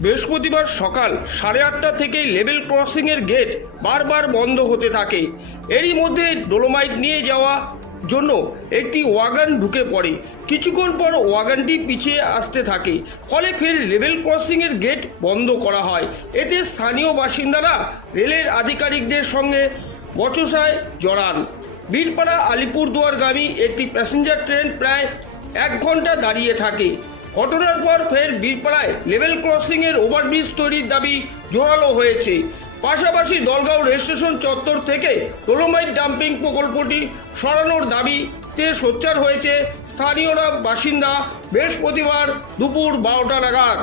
বৃহস্পতিবার সকাল সাড়ে আটটা থেকেই লেভেল ক্রসিংয়ের গেট বারবার বন্ধ হতে থাকে। এরই মধ্যে ডোলোমাইট নিয়ে যাওয়া জন্য একটি ওয়াগান ঢুকে পড়ে। কিছুক্ষণ পর ওয়াগানটি পিছিয়ে আসতে থাকে। ফলে ফের লেভেল ক্রসিংয়ের গেট বন্ধ করা হয়। এতে স্থানীয় বাসিন্দারা রেলের আধিকারিকদের সঙ্গে বচসায় জড়ান। বীরপাড়া আলিপুরদুয়ারগামী একটি প্যাসেঞ্জার ট্রেন প্রায় এক ঘণ্টা দাঁড়িয়ে থাকে। ঘটনার পর ফের বীরপাড়ায় লেভেল ক্রসিং এর ওভারব্রিজ তৈরির দাবি জোরালো হয়েছে। পাশাপাশি দলগাঁও রেল স্টেশন চত্বর থেকে ডোলোমাইট ডাম্পিং প্রকল্পটি সরানোর দাবিতে সোচ্চার হয়েছে স্থানীয়রা বাসিন্দা বৃহস্পতিবার দুপুর বারোটা নাগাদ।